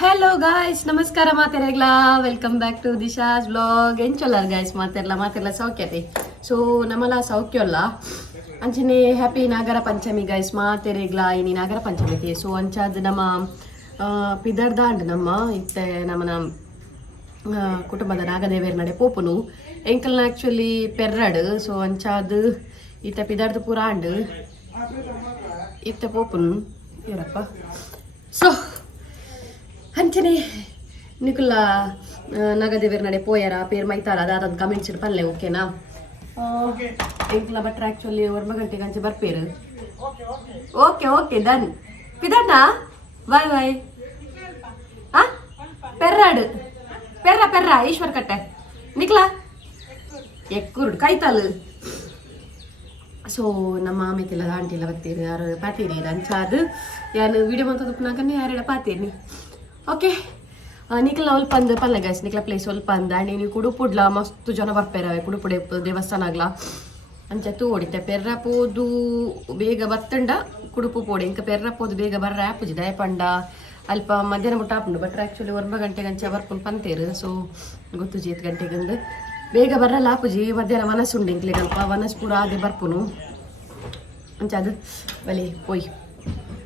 hello guys ನಮಸ್ಕಾರ ಮಾತೆರಗ್ಲ welcome back to Disha's blog ಎಂಚೊಲ್ಲ ಗಾಯ್ಸ್ ಮಾತೆರ್ಲ ಸೌಖ್ಯತೆ ಸೊ ನಮ್ಮಲ ಸೌಖ್ಯಲ್ಲ ಅಂಚನೆ ಹ್ಯಾಪಿ ನಾಗರ ಪಂಚಮಿ ಗಾಯ್ಸ್ ಮಾತೆರೆಗ್ಲ ಇನಿ ನಾಗರ ಪಂಚಮಿತೆ ಸೊ ಅಂಚಾದ ನಮ್ಮ ಪಿದರ್ದಾಂಡ್ ನಮ್ಮ ಇತ್ತೆ ನಮ್ಮನ ಕುಟುಂಬದ ನಾಗದೇವಿಯರ ನಡೆ ಪೋಪುನು ಎಂಕಲ್ನ ಆ್ಯಕ್ಚುಲಿ ಪೆರ್ರಡ್ ಸೊ ಅಂಚಾದ ಇತ್ತೆ ಪಿದರ್ದ ಪುರಾಂಡ್ ಇತ್ತೆ ಪೋಪುನು ಇವರಪ್ಪ ಸೊ ಅಂಚನೆ ನಿಕುಲ್ಲ ನಗದೇವಿರ ನಡೆ ಪೋಯರ ಪೇರ್ ಮೈತಾರ ಅದಾದ ಕಮೆಂಟ್ಸ್ ಪಲ್ಲೆ ಓಕೆನಾ ಎಂಕ್ಲ ಬಟ್ರ ಆ್ಯಕ್ಚುಲಿ 1 ಗಂಟೆಗೆ ಅಂಚೆ ಬರ್ಪೇರು ಓಕೆ ಓಕೆ ಡನ್ ಪಿದಣ್ಣ ಬಾಯ್ ಬಾಯ್ ಪೆರ್ರಾಡು ಪೆರ್ರ ಈಶ್ವರ್ ಕಟ್ಟೆ ನಿಕ್ಲಾ ಎಕ್ಕುರುಡು ಕೈತಲ್ ಸೊ ನಮ್ಮ ಆಮೇಕೆಲ್ಲ ಆಂಟಿ ಎಲ್ಲ ಬರ್ತೀರಿ ಯಾರು ಪಾತೀರಿ ಅಂಚಾದ ಯಾರು ವಿಡಿಯೋ ಮಂತದಪ್ಪನಾಗನೇ ಯಾರೆಲ್ಲ ಪಾತೀರಿ ಓಕೆ ನಿಕ್ಲ ಸ್ವಲ್ಪ ಅಂದ ಪಲ್ಲೆ ಗೈಸ್ ನಿಕ್ಲ ಪ್ಲೇಸ್ ಸ್ವಲ್ಪ ಅಂದ ಆ್ಯಂಡ್ ನೀವು ಕುಡುಪುಡ್ಲ ಮಸ್ತ್ ಜನ ಬರ್ಪೇರವೆ ಕುಡುಪುಡೆ ದೇವಸ್ಥಾನ ಆಗ್ಲ ಅಂಚತ್ತು ಓಡಿತೆ ಪೆರ್ರ ಪೋದು ಬೇಗ ಬತ್ತಂಡ ಕುಡುಪು ಪೋಡಿ ಇಂಕ ಪೆರ್ರ ಪೋದು ಬೇಗ ಬರ್ರ ಆಪುಜಿ ದಯಪಂಡ ಅಲ್ಪ ಮಧ್ಯಾಹ್ನ ಮುಟ್ಟ ಆಪುಂಡು ಬಟ್ ಆ್ಯಕ್ಚುಲಿ 1 ಗಂಟೆಗೆ ಅಂಚೆ ಬರ್ಪುಂಡು ಪಂತೇರು ಸೊ ಗೊತ್ತು 8 ಗಂಟೆಗಂದು ಬೇಗ ಬರಲ್ಲ ಆಪುಜಿ ಮಧ್ಯಾಹ್ನ ವನಸ್ಸುಂಡು ಇಂಕ್ಲಿಗೆ ಅಲ್ಪ ವನಸ್ ಪೂರ ಅದೇ ಬರ್ಪುನು ಅಂಚ ಅದು ಬಲಿ ಪೋಯ್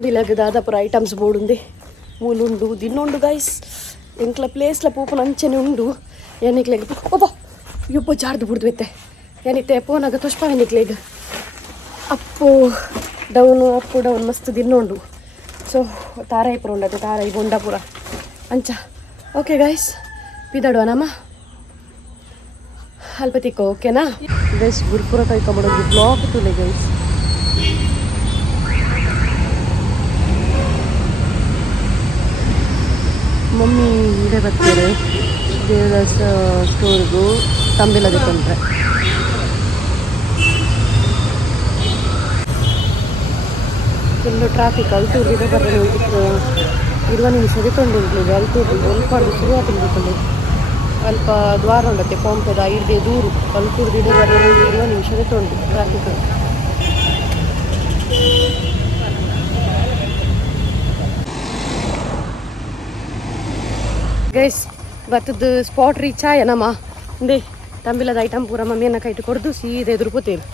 ದಿಲಗ ದಾದಾಪುರ ಐಟಮ್ಸ್ ಬೋಡುಂದೆ ಮೂಲುಂಡು ದಿನ್ನುಂಡು ಗೈಸ್ ಎಂಕ್ಲ ಪ್ಲೇಸ್ಲ ಪೂಪನ ಅಂಚನೆ ಉಂಡು ಏನಿಕ್ಲೆಗ್ ಒಬ್ಬ ಯೊಬ್ಬ ಜಾರ್ದು ಬಿಡ್ದುವೆತ್ತೆ ಏನಿತ್ತೆ ಪೋನಾಗ ತೊಷ್ಪ ಏನಿಕ್ಲೆಗ್ ಅಪ್ಪು ಡೌನು ಅಪ್ಪು ಡೌನ್ ಮಸ್ತ್ ದಿನ್ನುಂಡು ಸೊ ತಾರಾಯಿಪುರ ಉಂಡದು ತಾರಾಯಿ ಬೊಂಡಪುರ ಅಂಚ ಓಕೆ ಗೈಸ್ ಪಿದಾಡುವ ನಮ್ಮ ಅಲ್ಪ ತಿಕ್ಕೋ ಓಕೆನಾ ಗೈಸ್ ಗುರುಪುರ ಕೈಕೊಂಬಿಡೋದು ಬ್ಲಾಕ್ ತುಲೆ ಗೈಸ್ ಮಮ್ಮಿ ಇಡೆ ಬರ್ತಾರೆ ದೇವರ ಸ್ಟೋರ್ಗೂ ತಂಬಿಲದ ತೊಂದರೆ ಫುಲ್ಲು ಟ್ರಾಫಿಕ್ ಅಲ್ತೂರಿಗೆ ಬರಲು 20 ನಿಮಿಷ ತೊಂಡಿರ್ಲಿದೆ ಅಲ್ತೂರಿಗೆ ಒಲ್ಪಾಡ್ದು ಶುರುವಾತ ತಿಳ್ಕೊಂಡು ಅಲ್ಪ ದ್ವಾರ ಉಂಡತ್ತೆ ಪಂಪದ ಇಡದೆ ದೂರು ಅಲ್ತೂರ್ದು ಇಡೆ ಬರಲು 20 ನಿಮಿಷ ತೊಂಡು ಟ್ರಾಫಿಕ್ ಗೈಸ್ ಬತ್ತದ ಸ್ಪಾಟ್ ರೀಚ್ ಆಯ ನಮ್ಮ ದೇ ತಂಬಿಲದ ಐಟಮ್ ಪೂರ ಮಮ್ಮಿಯನ್ನ ಕೈಟು ಕೊಡ್ದು ಸೀದಾ ಎದುರು ಕೂತೇರು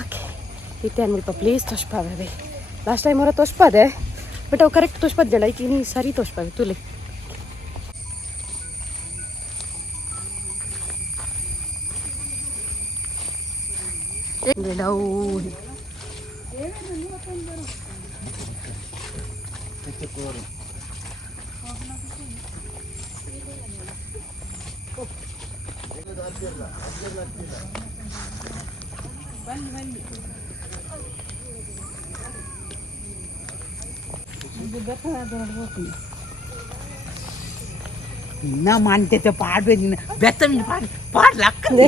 ಓಕೆ ಇತ್ತೆ ಅನ್ಬಿಲ್ಪ ಪ್ಲೇಸ್ ತೋಷ್ಪಾವೆ ಲಾಸ್ಟ್ ಟೈಮ್ ಅವರ ತೋಷ್ಪಾದೆ ಬಟ್ ಅವು ಕರೆಕ್ಟ್ ತೋಷ್ಪದ್ದಿಲ್ಲ ಐತಿ ನೀ ಸರಿ ತೋಷ್ಪಾವೆ ತುಲೆ ಡೌ ಇನ್ನ ಮಾಡ್ತೈತೆ ಪಾಡ್ಬೇಕು ನೀನು ಬೆತ್ತ ಪಾಡ್ಲಕ್ಕಂದೆ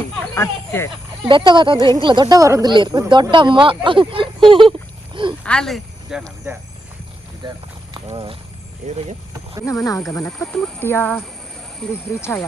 ಬೆತ್ತ ಬತ್ತೊಂದು ಎಂಕ್ಲ ದೊಡ್ಡ ಬರೋದಿಲ್ಲ ದೊಡ್ಡಮ್ಮ ಅಲ್ಲಿ ನಮ್ಮನ ಆಗಮನ ಪತ್ತು ಮುಟ್ಟಿಯಾ ರೀಚಾಯ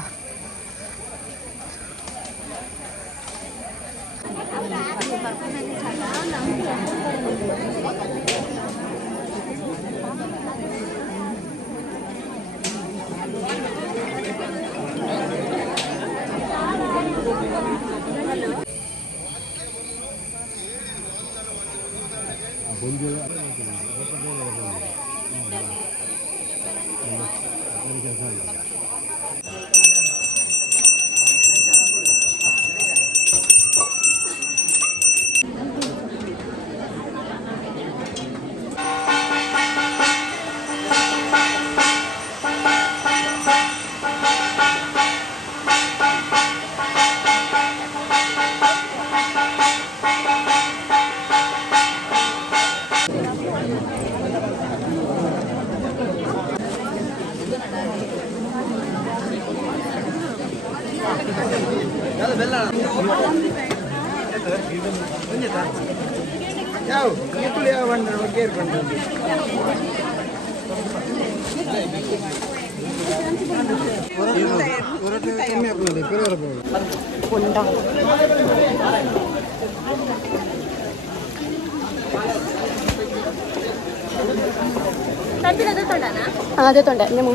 ಅದೇ ತೊಂಡೆ ನಿಮ್ಮ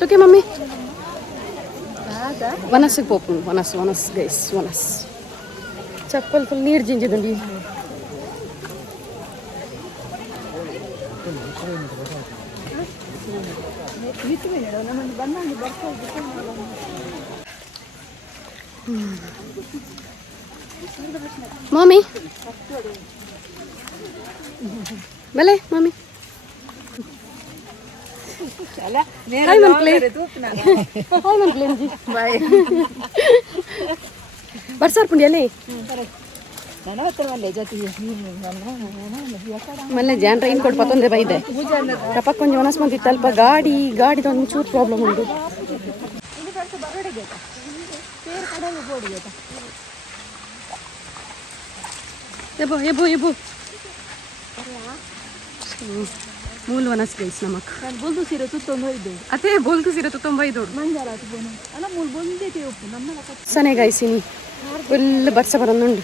ತುಕೆ ಮಮ್ಮಿ ವನಸ್ಸಿಗೆ ಪೋಪು ವನಸ್ ಗೈಸ್ ವನಸ್ ಚಪ್ಪಲ್ ಫುಲ್ ನೀರು ಜಿಂಜಿದಂಡಿ ಮಾಮಿ ಬಲೆ ಮಾಮಿ ಹಾಯ್ ಮನ್ಕ್ಲೆ ಹಾಯ್ ಮನ್ಕ್ಲೆ ಬರ್ಸಾರ್ ಪುಂಡಿ ಅಲ್ಲಿ ಮಲ್ಲೆ ಜಾನ್ ಟ್ರೈನ್ ಕೊಟ್ಟು ಪತ್ತೊಂದೇ ಬೈದೆ ಟಪಕ್ ಕೊಂಚ ಮನಸ್ಸು ಬಂದಿತ್ತು ಅಲ್ಪ ಗಾಡಿದು ಒಂಚೂರು ಪ್ರಾಬ್ಲಮ್ ಉಂಟು ಎಬೋ ಎಬೋ ಎಬೋ ಮೂಲ ವನಸ್ ಗೈಸ್ ನಮಕ್ ಬೋಲ್ದು ಸೀರೆ ತುತ್ತೊಂದು ಹೋಯ್ದು ಅದೇ ಬೋಲ್ದು ಸೀರೆ ತುತ್ತೊಂದು ಹೋಯ್ದು ಮಂಜಾರ ಅಲ್ಲ ಮೂಲ ಬಂದಿದೆ ಉಪ್ಪು ನಮ್ಮ ಸನೆ ಗೈಸಿನಿ ಫುಲ್ ಬರ್ಸ ಬರೋದುಂಡು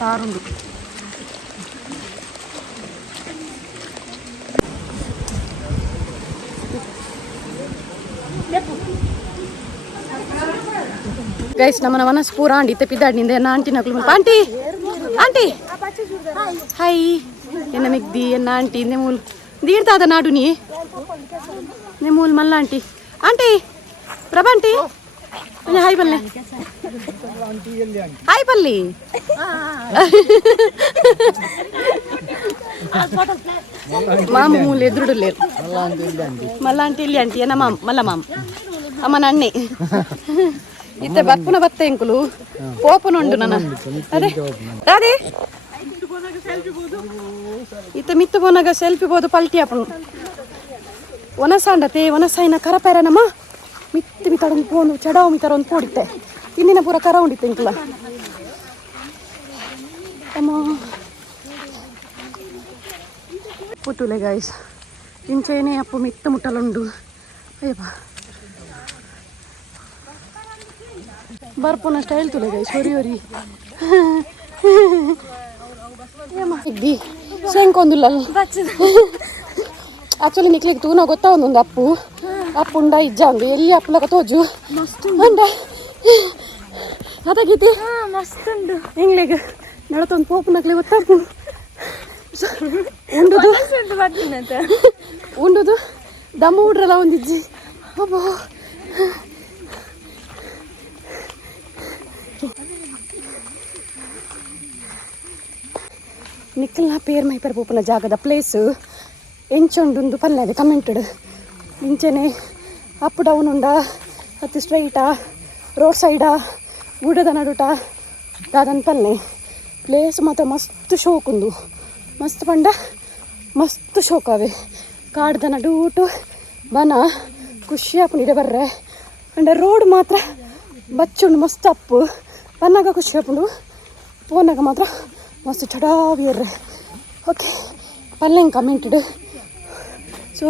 ತಾರುಂಡು ಗೈಸ್ ನಮ್ಮನ ವನಸ್ ಪೂರ ಆಂಟಿ ತೆಪ್ಪಿದ್ದಾಡಿನಿಂದ ಎನ್ನ ಆಂಟಿ ನಕಲು ಆಂಟಿ ಆಂಟಿ ಹಾಯ್ ಎನ್ನ ಮಿಗ್ದಿ ಎನ್ನ ಆಂಟಿ ನೆಮೂಲ್ ದೀರ್ತಾದ ನಾಡು ನೀ ನೆಮೂಲ್ ಮಲ್ಲ aunty aunty Prabha aunty hi ಬಲ್ಲೆ ಹಾಯ್ ಬಲ್ಲಿ ಮಾಮ ಮೂಲ ಎದುರುಡಲೇರು ಮಲ್ಲ ಆಂಟಿ ಇಲ್ಲಿ ಆಂಟಿ ಎನ್ನ ಮಾಮ್ ಮಲ್ಲ ಮಾಮ್ ಅಮ್ಮನ ಅಣ್ಣೆ ಇತ್ತೆ ಬಪ್ಪುನ ಬತ್ತೆ ಎಂಕುಲು ಪೋಪುನುಂಡು ನನ್ನ ಅದೇ ಅದೇ ಇತ್ತೆ ಮಿತ್ತು ಬೋನಾಗ ಸೆಲ್ಫಿ ಬೋದು ಪಲ್ಟಿ ಅಪ್ಪನು ಒನಸಾಂಡತೆ ಒನಸಾಯಿನ ಕರಪೇರ ನಮ್ಮ ಮಿತ್ತು ಮಿತಾಡೊಂದು ಪೋನು ಚಡಾವು ಮಿತಾರ ಒಂದು ಪೋಡಿತ್ತೆ ಇನ್ನಿನ ಪೂರ ಕರ ಉಂಡಿತ್ತೆ ಎಂಕುಲ ಅಮ್ಮ ಪುತ್ತುಲೆ ಗಾಯ್ಸ್ ಇಂಚೇನೆ ಅಪ್ಪು ಮಿತ್ತು ಮುಟ್ಟಲುಂಡು ಅಯ್ಯಪ್ಪ ಬರ್ಪುನ ಸ್ಟೈಲ್ ತುಲೆ ಗೈ ಸೊರಿ ಹೊರಿ ಇದ್ದಿ ಶೇಂಕೊಂದುಲ್ಲ ಆಕ್ಚುಲಿ ನಿಕ್ಲಿಗೆ ತೂನ ಗೊತ್ತಾ ಒಂದೊಂದು ಅಪ್ಪು ಉಂಡ ಇಜ್ಜ ಒಂದು ಎಲ್ಲಿ ಅಪ್ಪಲಕ ತೋಜು ಅಂಡ ಅದಾಗೈತಿ ಮಸ್ತ್ ಉಂಡು ಹೆಂಗ್ಲೆಗ ನಡತೊಂದು ಪೋಪು ನಕ್ಲಿ ಗೊತ್ತಾಪು ಉಂಡುದು ದಮ್ಮ ಉಡ್ರಲ್ಲ ಒಂದಿಜ್ಜಿ ಅಬ್ಬೋ ನಿಕ್ಕಲ್ನ ಪೇರ್ ಮೈಪರ್ ಪೋಪನ ಜಾಗದ ಪ್ಲೇಸ್ ಎಂಚೊಂದು ಪಲ್ಲೆ ಕಮೆಂಟೆಡ್ ಇಂಚೆನೆ ಅಪ್ ಡೌನ್ ಉಂಡ ಹತ್ತು ಸ್ಟ್ರೈಟಾ ರೋಡ್ ಸೈಡಾ ಗುಡದ ನಡುಟ ದಾದನ್ ಪಲ್ಲೆ ಪ್ಲೇಸ್ ಮಾತ್ರ ಮಸ್ತ್ ಶೋಕುಂದು ಮಸ್ತ್ ಪಂಡ ಮಸ್ತ್ ಶೋಕಾವೆ ಕಾಡ್ದ ನಡುಟು ಬನ ಖುಷಿ ಆಪುಂಡಿದೆ ಬರ್ರೆ ಅಂಡ ರೋಡ್ ಮಾತ್ರ ಬಚ್ಚುಂಡು ಮಸ್ತ್ ಅಪ್ಪು ಬನ್ನಾಗ ಖುಷಿ ಆಪುಂಡು ಪೋನಾಗ ಮಾತ್ರ ಮಸ್ತ್ ಚಡಾವಿರ್ರೆ ಓಕೆ ಪಲ್ಲೆ ಹಿಂಗೆ ಕಮೆಂಟೆಡ್ ಸೊ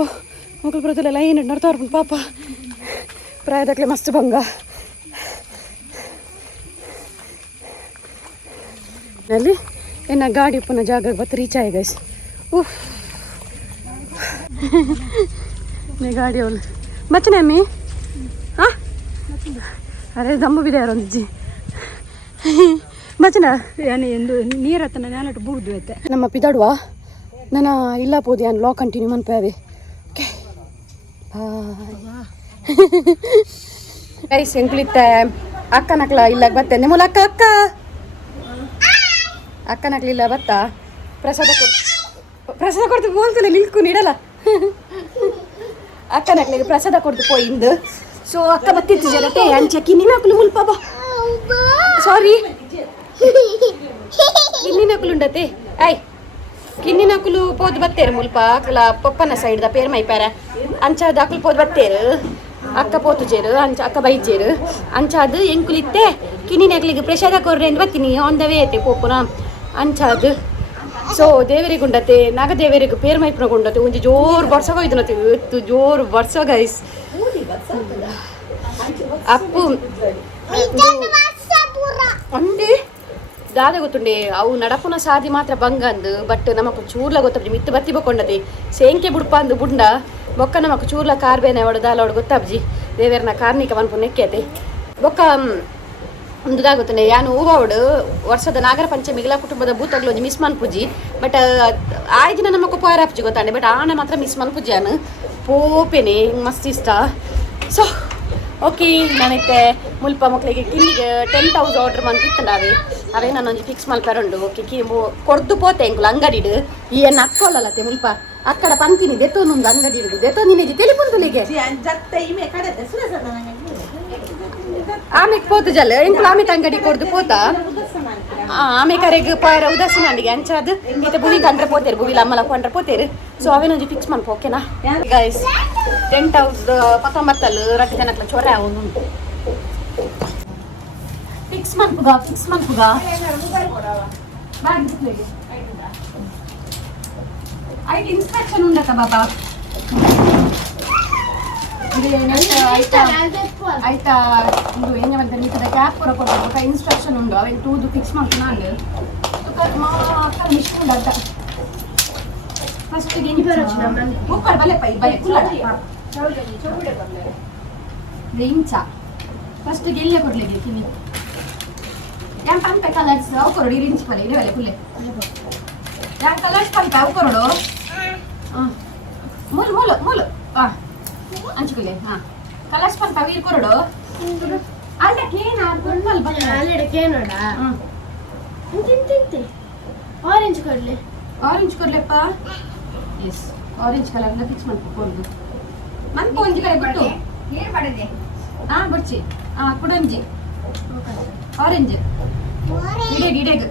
ಮಕ್ಕಳು ಬರೋದಿಲ್ಲ ಲೈನ್ ನಡ್ತಾ ಇರ್ಬೋದು ಪಾಪ ಪ್ರಾಯದಾಗಲೇ ಮಸ್ತ್ ಭಂಗ ಅಲ್ಲಿ ಏನ ಗಾಡಿ ಪುನಃ ಜಾಗಕ್ಕೆ ಬತ್ತು ರೀಚ್ ಆಗಿ ಗೈಸ್ ಉಫ್ ಗಾಡಿ ಅವಳು ಮಚ್ಚನೆ ಅಮ್ಮಿ ಹಾಂ ಅರೆ ದಮ್ಮು ಬಿದೆ ಯಾರು ಒಂದಿಜ್ಜಿ ಮಚ್ಚನ ಎಂದು ನೀರು ಹತ್ತನ ನಾನಟ್ಟು ಬೂಡ್ದು ಐತೆ ನಮ್ಮ ಪಿದಾಡುವ ನಾನು ಇಲ್ಲ ಪೋದಿ ನಾನು ಲಾಕ್ ಕಂಟಿನ್ಯೂ ಮನ್ಪೇವೆ ಓಕೆ ಗೈಸ್ ಎಂಕ್ಲಿತ್ತೆ ಅಕ್ಕ ನಕ್ಲ ಇಲ್ಲ ಬತ್ತೆ ನಿಮ್ಮೂಲ ಅಕ್ಕ ಅಕ್ಕ ಅಕ್ಕ ನಕ್ಲಿ ಇಲ್ಲ ಬತ್ತ ಪ್ರಸಾದ ಕೊಡ್ತು ಬೋಲ್ತಲ್ಲ ನಿಲ್ಕು ನೀಡಲ್ಲ ಅಕ್ಕ ನಕ್ಲಿಗೆ ಪ್ರಸಾದ ಕೊಡ್ತು ಪೋಯಿಂದು ಸೊ ಅಕ್ಕ ಬತ್ತಿತ್ತು ಜನತೆ ಅಂಚೆ ಕಿನ್ನಿನ ಹಾಕಲು ಮುಲ್ಪ ಬಾ ಸಾರಿ ಕಿನ್ನಿನ ಹಾಕಲು ಉಂಡತೆ ಆಯ್ ಕಿನ್ನಿನ ಹಾಕಲು ಪೋದು ಬತ್ತೇರು ಮುಲ್ಪ ಅಕ್ಕಲ ಪಪ್ಪನ ಸೈಡ್ದ ಪೇರ್ ಮೈಪಾರ ಅಂಚಾದ ಹಾಕಲು ಪೋದು ಬತ್ತೇರು ಅಕ್ಕ ಪೋತು ಚೇರು ಅಂಚ ಅಕ್ಕ ಬೈಜೇರು ಅಂಚಾದು ಎಂಕುಲಿತ್ತೆ ಕಿನ್ನಿನ ಹಾಕ್ಲಿಗೆ ಪ್ರಸಾದ ಕೊರ್ರೆ ಅಂತ ಬತ್ತೀನಿ ಆನ್ ದ ವೇ ಐತೆ ಪೋಪುನ ಅಂಚಾದು ಸೊ ದೇವರಿಗೆ ಉಂಡತೆ ನಾಗ ದೇವರಿಗೆ ಪೇರ್ ಮೈಪ್ನ ಉಂಡತೆ ಒಂಜಿ ಜೋರು ಬರ್ಸವ ಇದು ನತಿ ಇವತ್ತು ಜೋರು ಬರ್ಸವ ಗೈಸ್ ಅಪ್ಪು ಅಂಡೆ ದಾದ ಗೊತ್ತುಂಡೆ ಅವು ನಡಪುನ ಸಾದಿ ಮಾತ್ರ ಬಂಗಂದು ಬಟ್ ನಮಕ್ ಚೂರ್ಲ ಗೊತ್ತಬ್ಜಿ ಮಿತ್ತು ಬತ್ತಿ ಬೊಕ್ಕೊಂಡದಿ ಸೇಂಕೆ ಬುಡ್ಪ ಅಂದು ಬುಂಡ ಬೊಕ್ಕ ನಮಕ್ ಚೂರ್ಲ ಕಾರ್ ಬೇನೆ ಅವಡು ದಾಲ ಅವಡು ಗೊತ್ತಬ್ಜಿ ದೇವೇರ್ನ ಕಾರ್ನಿಕ ಮನ್ಪು ನೆಕ್ಕೆತೆ ಬೊಕ್ಕ ಒಂದು ಗೊತ್ತುಂಡೆ ಯಾನು ಹೂವಡು ವರ್ಷದ ನಾಗರ ಪಂಚಮಿಗಳ ಕುಟುಂಬದ ಬೂತಗಳು ಒಂದು ಮಿಸ್ ಮನ್ಪುಜಿ ಬಟ್ ದಿನ ನಮಕ್ ಪೋಯರಾಪ್ಜಿ ಗೊತ್ತಾಂಡೆ ಬಟ್ ಆನೆ ಮಾತ್ರ ಮಿಸ್ ಮನ್ಪುಜಿ ಅನು ಪೋಪೆನೆ ಮಸ್ತ್ ಇಷ್ಟ ಸೊ ಓಕೆ ನಾನೈತೆ ಮುಲ್ಪ ಮಕ್ಕಳಿಗೆ ಕಿನ್ನಿಗೆ 10,000 ಆರ್ಡರ್ ಮಾಡ್ತಿತ್ತು ಅವೇ ನಾನೊಂದು ಫಿಕ್ಸ್ ಮಲ್ಪರುಂಡು ಓಕೆ ಕೊಡ್ದು ಪೋತೆ ಎಂಕುಲು ಅಂಗಡಿಡು ಈ ಏನು ಅಕ್ಕೋಲ್ಲತ್ತೆ ಮುಲ್ಪ ಅಕ್ಕಡ ಪಂತಿನಿ ದೆತ್ತೊಂದು ಅಂಗಡಿ ಇಡುದು ದೆತ್ತೊ ನಿನ್ನೆ ತಿಳಿಪುಂತುಲಿಗೆ ಆಮೆಗೆ ಪೋತು ಜಲ್ ಎಂಕುಲು ಆಮೆಗೆ ಅಂಗಡಿ ಕೊಡ್ದು ಪೋತ ಆಮೆ ಕರೆಗೆ ಪಾರ ಉದಾಸೀನ ಅಂಡಿಗೆ ಅಂಚಾದು ಈತ ಬುವಿ ಕಂಡ್ರೆ ಪೋತೇರು ಬುವಿಲ ಅಮ್ಮಲ ಕೊಂಡ್ರೆ ಪೋತೇರು ಸೊ ಅವೇನೊಂದು ಫಿಕ್ಸ್ ಮನ್ಪು ಓಕೆನಾ ಗೈಸ್ 10,000 ರಟ್ಟಿ ಜನಕ್ಲ ಚೊರೆ ಅವನು ಫಿಕ್ಸ್ ಮನ್ಪುಗ ಐಟ್ ಇನ್ಸ್ಟ್ರಕ್ಷನ್ ಉಂಡತ ಬಾಬಾ ಆಯ್ತಾ ಇದು ಹೆಂಗೆ ಅಂತ ನೀತದ ಕ್ಯಾಪ್ ಪೂರ ಕೊಡ್ಬೇಕು ಇನ್ಸ್ಟ್ರಕ್ಷನ್ ಉಂಡು ಅವೇನು ಟೂದು ಫಿಕ್ಸ್ ಮಾಡ್ತು ನಾನು ಇಷ್ಟ ಉಂಡ ಫಸ್ಟಿಗೆ ಉಪ್ಪರ್ ಬಲೆ ಪೈ ಬಲೆ ಕುಲ್ಲ ಇಂಚ ಫಸ್ಟಿಗೆ ಎಲ್ಲೇ ಕೊಡ್ಲಿಕ್ಕೆ ಕಿನಿ ಯಾನ್ ಪಂಪೆ ಕಲರ್ಸ್ ಅವು ಕೊರಡು ಇಂಚ್ ಬಲೆ ಇದೆ ಬಲೆ ಕುಲ್ಲೆ ಯಾನ್ ಕಲರ್ಸ್ ಪಂಪೆ ಅವು ಕೊರಡು ಮೂಲು ಮೂಲು ಮೂಲು ಅಂಚುಕುಲೆ ಕಲರ್ಸ್ ಪಂಪೆ ವೀರ್ ಕೊರಡು ಅಲ್ಲಕೇನ ಕೊಡ್ಮಲ್ ಬಲ್ಲ ಅಲ್ಲಡಕೇನೋಡ ಇಂತಿಂತಿ ಆರೆಂಜ್ ಕೊಡ್ಲೆ ಆರೆಂಜ್ ಕೊಡ್ಲೆಪ್ಪ ಎಸ್ ಆರೆಂಜ್ ಕಲರ್ ಫಿಕ್ಸ್ ಮಾಡ್ಕೊಂಡು ಮನ್ಪು ಒಂಜಿ ಕಡೆ ಬಿಟ್ಟು ಏನ್ ಮಾಡಿದೆ ಬರ್ಚಿ ಕುಡಂಜಿ ಆರೆಂಜ್ ಇಡೆಗ್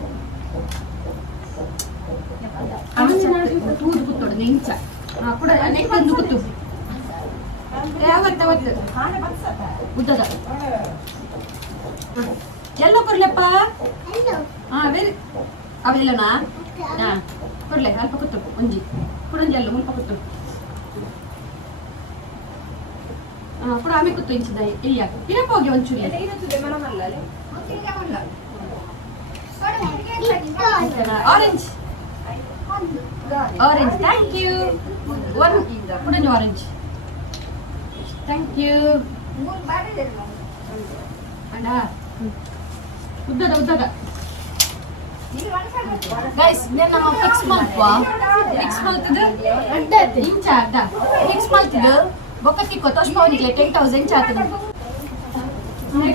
ತೂದು ಕುತ್ತೋಡು ನೆಂಚ ಕುಡ ನೆಕ್ಕೊಂದು ಕುತ್ತು ಯಾವತ್ತ ಉದ್ದದ ಎಲ್ಲೋ ಕೊಡ್ಲೆಪ್ಪ ವೆರಿ ಅವೆಲ್ಲನಾ ಕೊಡ್ಲೆ ಅಲ್ಪ ಕುತ್ತು ಒಂಜಿ ಕುಡಂಜಿ ಅಲ್ಲ ಮುಲ್ಪ ಕುತ್ತು ಕೂಡ ಆಮೆ ಕುತ್ತು ಇಂಚಿದ ಇಲ್ಲಿಯ ಇರಪ್ಪ ಹೋಗಿ ಒಂಚೂರಿ orange orange thank you one ಕುಡಂಜಿ ಆರೆಂಜ್ ಥ್ಯಾಂಕ್ ಯು ಅಣ್ಣ ಉದ್ದದ ಗೈಸ್ నేను ನಮ್ಮ ಫಿಕ್ಸ್ ಮಾಡ್ತಿದ್ದು ಇಂಚ ಅಡ್ಡ ಫಿಕ್ಸ್ ಮಾಡ್ತಿದ್ದು ಬೊಕ್ಕಿ ಕೊತ್ತೋಶ್ ಪೌನಿಗೆ 10,000 ಇಂಚ ಆಗ್ತದೆ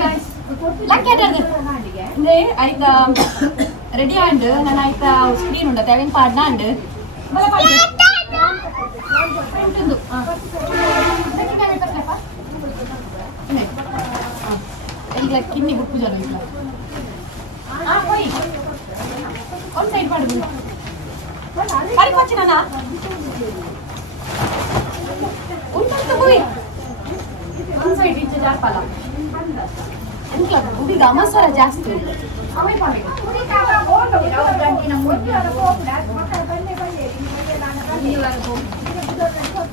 ಗೈಸ್ ಲಕ್ಕೇಟದು ಅಂದ್ರೆ ಆಯ್ತಾ ರೆಡಿ ಆಂಡ್ ನಾನು ಆಯ್ತಾ ಸ್ಕ್ರೀನ್ ಉಂಡ ತೆವಿನ್ ಪಾಡ್ನ ಅಂಡ್ ಬಲ ಪಾಡ್ ಪ್ರಿಂಟ್ ಉಂದು ಈಗ ಕಿನ್ನಿ ಬುಕ್ಕು ಜನ ಇಲ್ಲ ಹೋಯ್ ಒಂದು ಸೈಡ್ ಮಾಡು ಪರಿಪಚ್ಚಿನ ಉಂಟು ಹೋಯ್ ಒಂದು ಸೈಡ್ ಇಂಚ ಜಾಪಲ್ಲ ಎಂತ ಹುಡುಗ ಮಸಾಲ ಜಾಸ್ತಿ ಅವೇ ಮಾಡಿ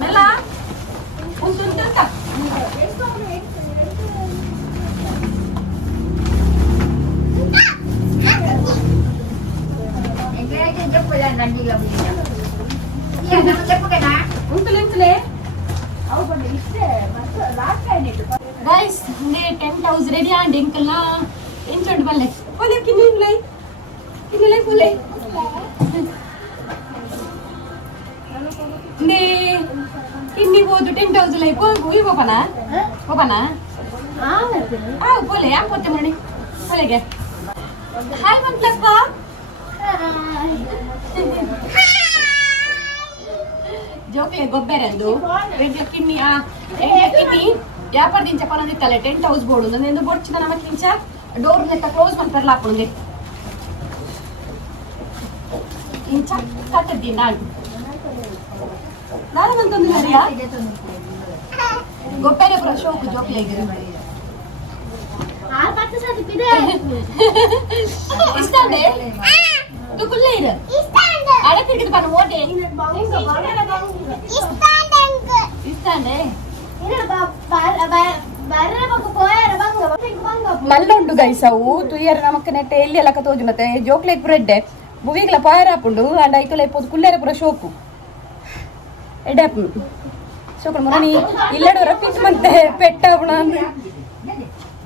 ಮೆಲ್ಲ ಉಂಟು ಗೈಸ್ 10,000 ರೆಡಿ ಆಂಡ್ ಇಂಕಲ್ನ ಇಂಚೊಂಡು ಬಲ್ಲೆ ಒಲೆ ಕಿನ್ನಿಲೈ ಪುಲೆ ನೇ ಕಿನ್ನಿ ಹೋದು 10,000 ಲೈ ಹೋಗಿ ಹೋಗೋಣ ಪೋಲೆ ಯಾಕೆ ಗೊತ್ತೆ ಮಾಡಿ ಹೊಲೆಗೆ ಹಾಯ್ ಮಂತ್ಲಪ್ಪ ಜೋಕ್ಲೆ ಗೊಬ್ಬೆರಂದು ಕಿನ್ನಿ ಕಿನ್ನಿ ವ್ಯಾಪಾರದಿಂದ ಪನದಿತ್ತಲ್ಲ 10,000 ಬೋರ್ಡು ನಂದು ಬೋಡ್ಚಿನ ನಮಗೆ ಇಂಚ ಡೋರ್ ನೆತ್ತ ಕ್ಲೋಸ್ ಮಾಡ್ತಾರಲ್ಲ ಹಾಕೊಂಡೆ ಇಂಚ ಕಟ್ಟದ್ದಿ ನಾನು ಬಂತೊಂದು ನೋಡಿಯಾ ಗೊಬ್ಬರ ಪುರ ಶೋಕು ಜೋಕ್ಲೆಗೆ ಇಷ್ಟಂಡೆ ತುಕುಲ್ಲೇ ಇರು ಅಡಪಿರ್ಗಿದು ಪನ ಓಟೆ ಇಷ್ಟಂಡೆ ಮಲ್ಲ ಉಂಡು ಗೈಸ್ ಅವು ತುಯ್ಯರ್ ನಮಕ್ ನೆಟ್ಟೆ ಎಲ್ಲಿ ಎಲ್ಲ ತೋಜು ಮತ್ತೆ ಜೋಕ್ಲೇಟ್ ಬ್ರೆಡ್ ಬುವಿಗ್ಲ ಪಾಯರ್ ಹಾಪುಂಡು ಅಂಡ್ ಐಕಲ ಇಪ್ಪದು ಕುಲ್ಲೇರ ಪುರ ಶೋಕು ಎಡೆ ಶೋಕು ಮುರಣಿ ಇಲ್ಲಡೋರ ಪಿಟ್ ಮಂತೆ ಪೆಟ್ಟಾವಣ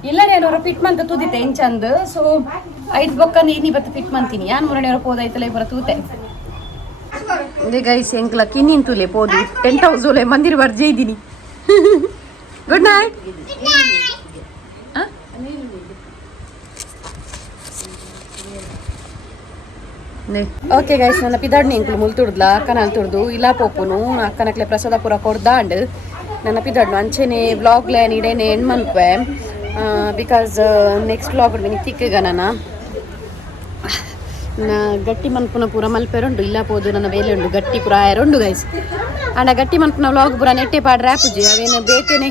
ಇಲ್ಲಡೋರ ಪಿಟ್ ಮಂತ ತೂದಿತೆ ಎಂಚಂದ್ ಸೊ ಐದು ಬೊಕ್ಕ ನೀ ಬತ್ತ ಪಿಟ್ ಮಂತೀನಿ ಯಾನ್ ಮುರಣಿ ಪೋದ ಐತಲ ಇಬ್ಬರ ತೂತೆ ಇದೇ ಗೈಸ್ ಎಂಕ್ಲ ಕಿನ್ನಿನ್ ತೂಲೆ ಪೋದು 10,000 ಮಂದಿರ ಬರ್ಜೆ ಇದ್ದೀನಿ ಗುಡ್ ನೈಟ್ ಓಕೆ ಗೈಸ್ ನನ್ನ ಪಿದಾಡ್ನಿ ಇಂಕ್ಲು ಮುಲ್ತುಡ್ಲ ಅಕ್ಕನ ತುಡ್ದು ಇಲ್ಲ ಪೋಪುನು ಅಕ್ಕನಕ್ಲೆ ಪ್ರಸಾದ ಪೂರ ಕೊಡ್ದಾಂಡ್ ನನ್ನ ಪಿದಾಡ್ನು ಅಂಚೆನೆ ವ್ಲಾಗ್ಲೆ ನೀಡೇನೆ ಹೆಣ್ಣು ಮನ್ಪೆ ಬಿಕಾಸ್ ನೆಕ್ಸ್ಟ್ ವ್ಲಾಗ್ ಬಿನಿ ತಿಕ್ಕಗ ನನ್ನ ಗಟ್ಟಿ ಮನ್ಪುನ ಪೂರ ಮಲ್ಪೆರುಂಡು ಇಲ್ಲ ಪೋದು ನನ್ನ ಬೇಲೆ ಉಂಡು ಗಟ್ಟಿ ಪೂರ ಆಯರುಂಡು ಗೈಸ್ ಅಂಡ ಗಟ್ಟಿ ಮನ್ಪುನ ವ್ಲಾಗ್ ಪೂರ ನೆಟ್ಟೆ ಪಾಡ್ರೆ ಆಪುಜಿ ಅವೇನು ಬೇಕೇನೆ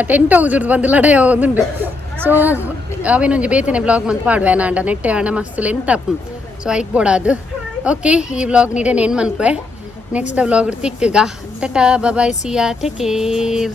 10,000 ಬಂದು ಲಡೆಯ ಒಂದುಂಡು ಸೊ ಅವೇನೊಂದು ಬೇತೇನೆ ವ್ಲಾಗ್ ಮಂತ್ ಪಾಡ್ವೇನ ಅಂಡ ನೆಟ್ಟೆ ಹಣ ಮಸ್ತ್ ಲೆಂತ್ ಅಪ್ಪು ಸೊ ಐಕ್ ಬೋಡಾದು ಓಕೆ ಈ ವ್ಲಾಗ್ ನೀಡೇನೆ ಏನು ಮನ್ಪೆ ನೆಕ್ಸ್ಟ್ ವ್ಲಾಗ್ ತಿಕ್ಕಗ tata bye see ya take care